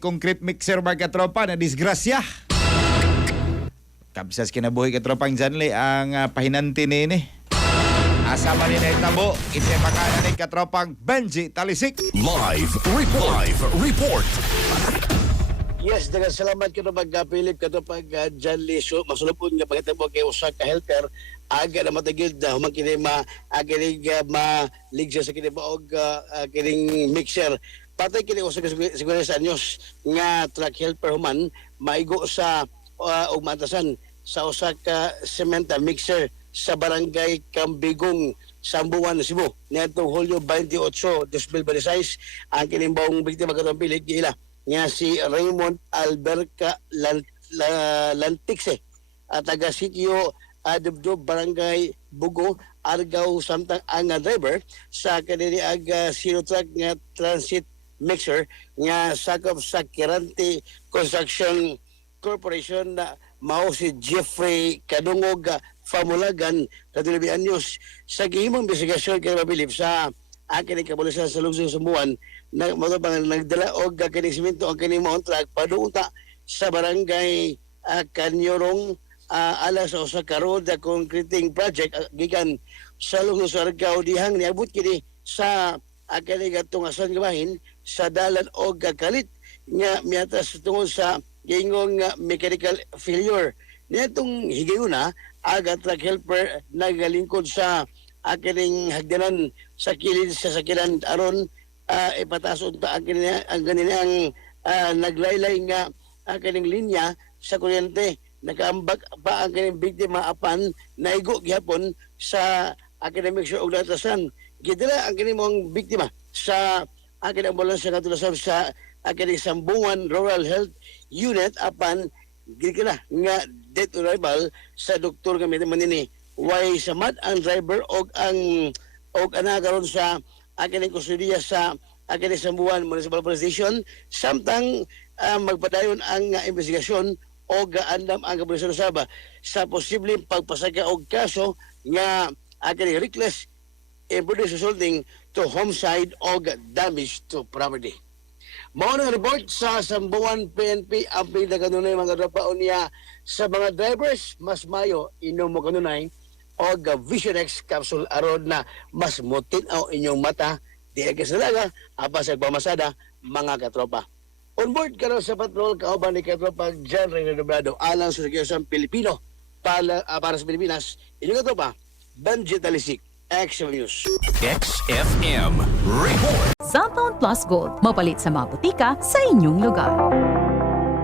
Concrete mixer mga katropa na disgrasya. Kabsas kinabuhi katropang Janley ang pahinanti ni. Asa man ni itabo, iti makanan ni katropang Benji Talisik. Live report. Yes, daghang salamat kita Philip kato pag John Liso masulupon nga pagkatabo kay usa ka healthcare aga na matagid na human kini maligsa sa kini og kining mixer patay kini usa ka siguro sa anyos nga truck helper human maigo sa og matasan sa usa ka sementa mixer sa barangay Cambigong, Sambuan, Cebu. Nitong Hulyo 28, 2026 ang kinimbawang biktima katong pilit gila nga si Raymond Alberca Lantixe at taga sitio Dubdub Barangay Bugo Argao samtang ang driver sa kanini aga sino truck nga transit mixer nga sakop sa Kirante Construction Corporation na mao si Jeffrey Kadungog Famulagan katulubian news sa gihimong investigasyon kay mabilib sa akin kapulisan sa lungsod sa Sambuan na nagdala og kining simento ang kining mount truck padunta sa barangay Kanyorong alas sa usa ka road concreting project gikan sa lungsod sa Argao dihang niabot kini sa akin gatong asan gabahin sa dalan og kalit nga miatas tungod sa gingong mechanical failure nitong higayuna aga truck helper nagalingkod sa akining hagdanan sa kilid sa sakiran aron ipataas unta ang ganinang naglaylay nga akining linya sa kuryente nakaambak pa ang kining biktima apan naigo gihapon sa akining mixer og natasan gidala ang kining mong biktima sa akining ambulansya katulasan sa akining Sambuan Rural Health Unit apan gikila nga death arrival sa doktor nga manini way samad ang driver og anagaron sa akin kustudiya sa akin Sambuan Municipal Police Station samtang magpadayon ang investigasyon o gaandam ang kapulisan sa Sabah sa posibleng pagpasaka og kaso nga akin reckless imprudence resulting to homicide o damage to property. Mao nga report sa Sambuan PNP ang pinagkanunay mga trabaho niya sa mga drivers mas mayo inom mo kanunay o Vision X capsule aron na mas mutinaw inyong mata di kasalaga abas sa pagmamasada mga katropa. On board karon sa patrol kauban ni katropa John Renoblado alang sa Sagyosang Pilipino para sa Pilipinas inyong katropa Benji Talisik XM News. XFM report. Cellphone Plus Gold, mapalit sa mga butika sa inyong lugar.